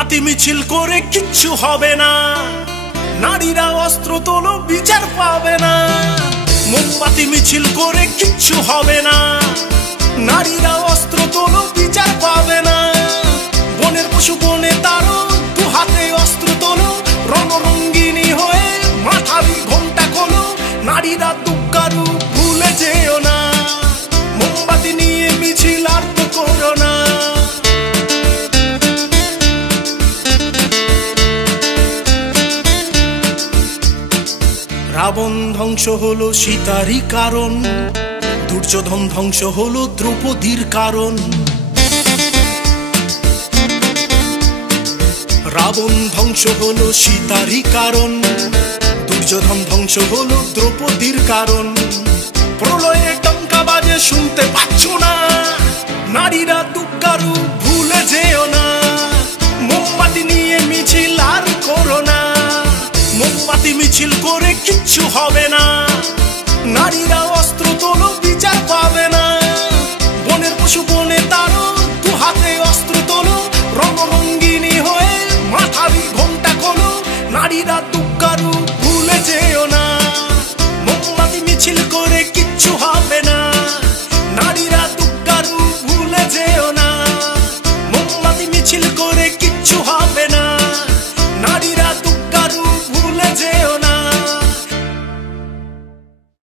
মোমবাতি মিছিল করে কিচ্ছু হবে না, নারীরা অস্ত্র তোলো বিচার পাবে না। মোমবাতি মিছিল করে কিচ্ছু হবে না, নারীরা অস্ত্র তোলো বিচার পাবে না। বনের পশু বনে তারো, দু হাতে অস্ত্র তোলো, রণরঙ্গিনী হয়ে মাথারি ঘোমটা খোলো। নারীরা দুঃখারু ভুলে যেও না, মোমবাতি নিয়ে মিছিল আর তো করো না। রাবণ ধ্বংস হলো সীতারই কারণ, দুর্যোধন ধ্বংস হলো দ্রৌপদীর কারণ। রাবণ ধ্বংস হলো সীতারই কারণ, দুর্যোধন ধ্বংস হলো দ্রৌপদীর কারণ। প্রলয়ে টঙ্কা বাজে শুনতে পাচ্ছ না, নারীরা দুঃখারু ভুলে যেও না। মোমবাতি নিয়ে মিছিল আর করো না, মোমবাতি মিছিল করে কিচ্ছু হবে না, নারীরা অস্ত্র তোলো বিচার পাবে না।